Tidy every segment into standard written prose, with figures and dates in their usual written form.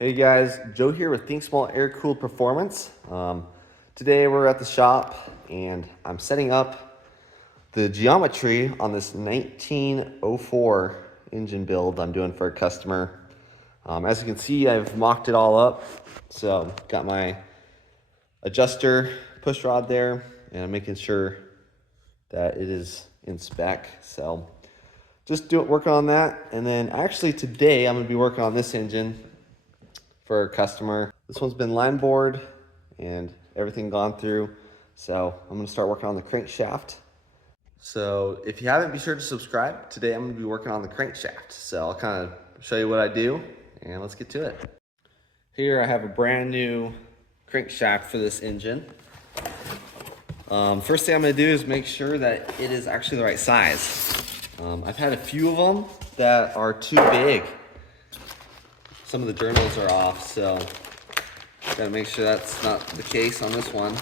Hey guys, Joe here with Think Small Air Cooled Performance. Today we're at the shop and I'm setting up the geometry on this 1904 engine build I'm doing for a customer. As you can see, I've mocked it all up. So got my adjuster push rod there and I'm making sure that it is in spec. So just working on that. And then actually today I'm gonna be working on this engine for a customer. This one's been line bored and everything gone through. So I'm gonna start working on the crankshaft. So if you haven't, be sure to subscribe. Today I'm gonna be working on the crankshaft. So I'll kind of show you what I do and let's get to it. Here I have a brand new crankshaft for this engine. First thing I'm gonna do is make sure that it is actually the right size. I've had a few of them that are too big. Some of the journals are off, so gotta make sure that's not the case on this one.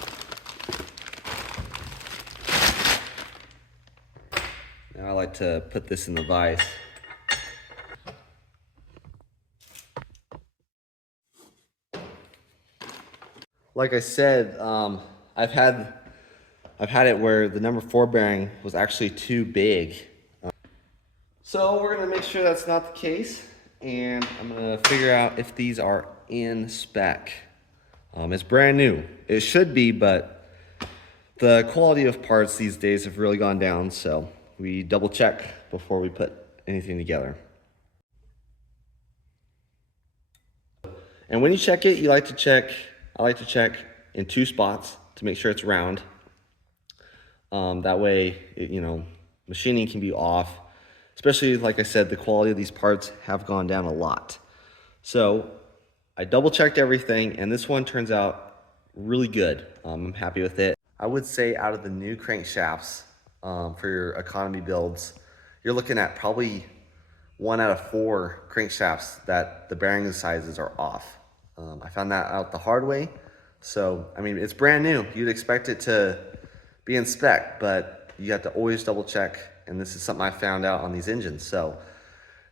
Now I like to put this in the vise. Like I said, I've had it where the number 4 bearing was actually too big. So we're gonna make sure that's not the case, and I'm gonna figure out if these are in spec. It's brand new. It should be, but the quality of parts these days have really gone down, so we double check before we put anything together. And when you check it, I like to check in 2 spots to make sure it's round. That way, machining can be off. Especially, like I said, the quality of these parts have gone down a lot. So I double checked everything and this one turns out really good. I'm happy with it. I would say out of the new crankshafts for your economy builds, you're looking at probably 1 out of 4 crankshafts that the bearing sizes are off. I found that out the hard way. So, I mean, it's brand new. You'd expect it to be in spec, but you have to always double check. And this is something I found out on these engines. So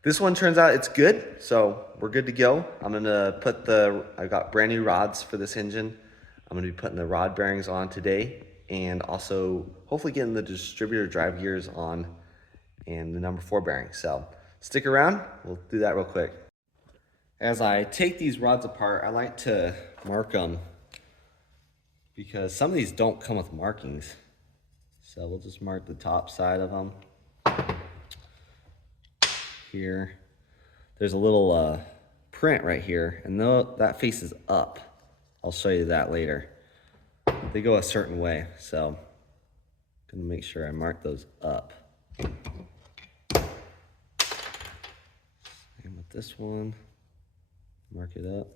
this one turns out it's good. So we're good to go. I'm gonna put I've got brand new rods for this engine. I'm gonna be putting the rod bearings on today and also hopefully getting the distributor drive gears on and the number 4 bearing. So stick around, we'll do that real quick. As I take these rods apart, I like to mark them because some of these don't come with markings. So we'll just mark the top side of them. Here, there's a little print right here, and that faces up. I'll show you that later. They go a certain way, so I'm gonna make sure I mark those up. Same with this one. Mark it up.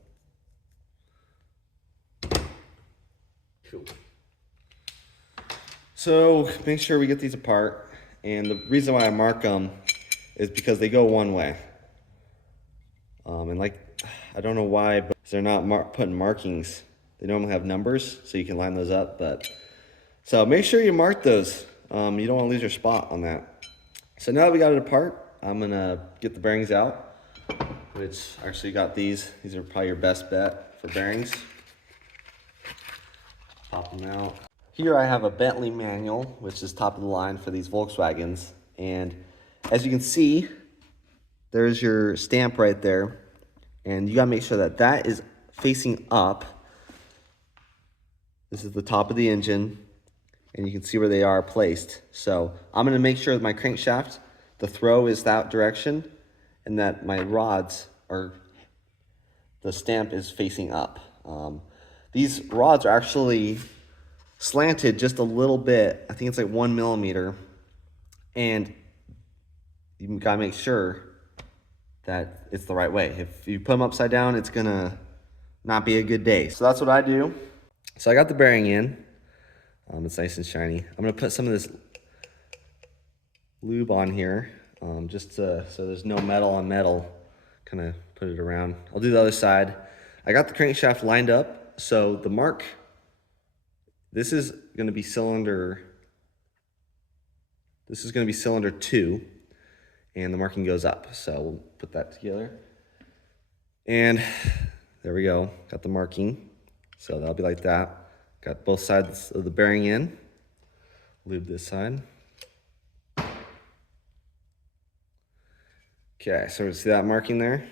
Cool. So make sure we get these apart, and the reason why I mark them is because they go one way. And I don't know why, but they're not putting markings. They normally have numbers, so you can line those up. So make sure you mark those. You don't want to lose your spot on that. So now that we got it apart, I'm gonna get the bearings out, which actually got these. These are probably your best bet for bearings. Pop them out. Here I have a Bentley manual, which is top of the line for these Volkswagens. And as you can see, there's your stamp right there. And you gotta make sure that that is facing up. This is the top of the engine. And you can see where they are placed. So I'm gonna make sure that my crankshaft, the throw is that direction, and that my rods the stamp is facing up. These rods are actually slanted just a little bit. I think it's like 1 millimeter. And you gotta make sure that it's the right way. If you put them upside down, it's gonna not be a good day. So that's what I do. So I got the bearing in. It's nice and shiny. I'm gonna put some of this lube on here, so there's no metal on metal. Kind of put it around. I'll do the other side. I got the crankshaft lined up. So the mark, this is gonna be cylinder 2, and the marking goes up. So we'll put that together. And There we go, got the marking. So that'll be like that. Got both sides of the bearing in. Lube this side. Okay, so see that marking there?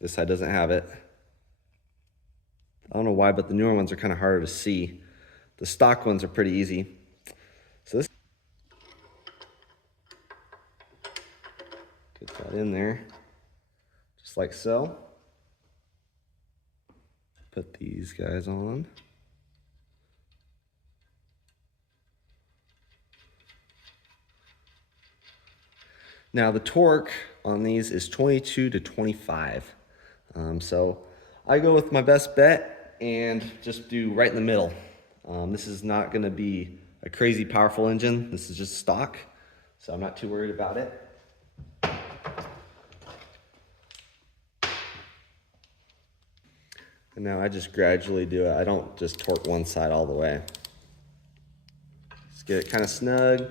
This side doesn't have it. I don't know why, but the newer ones are kind of harder to see. The stock ones are pretty easy. So this, get that in there, just like so. Put these guys on. Now the torque on these is 22 to 25. So I go with my best bet and just do right in the middle. This is not gonna be a crazy powerful engine. This is just stock, so I'm not too worried about it. And now I just gradually do it. I don't just torque one side all the way. Just get it kind of snug.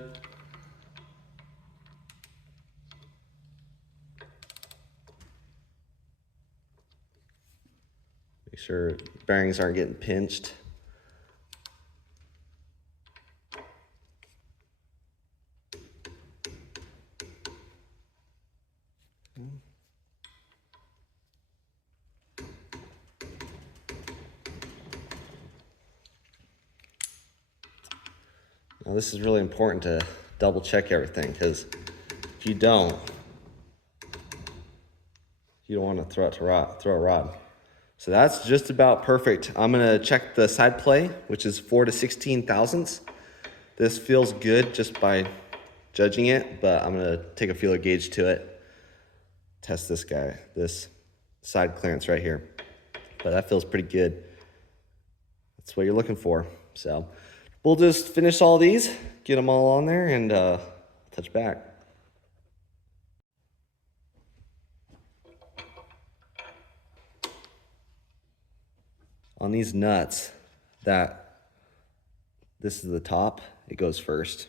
Make sure bearings aren't getting pinched. Now this is really important to double check everything, because if you don't want to throw a rod. So that's just about perfect. I'm gonna check the side play, which is 4 to 16 thousandths. This feels good just by judging it, but I'm gonna take a feeler gauge to it. Test this guy, this side clearance right here. But that feels pretty good. That's what you're looking for. So we'll just finish all these, get them all on there, and touch back. On these nuts, this is the top, it goes first.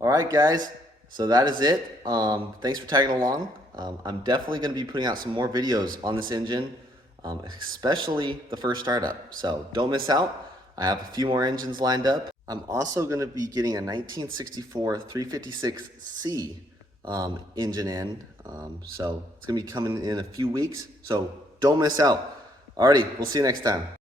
All right, guys, so that is it. Thanks for tagging along. I'm definitely gonna be putting out some more videos on this engine, especially the first startup. So don't miss out. I have a few more engines lined up. I'm also gonna be getting a 1964 356C engine in. So it's gonna be coming in a few weeks. So don't miss out. Alrighty, we'll see you next time.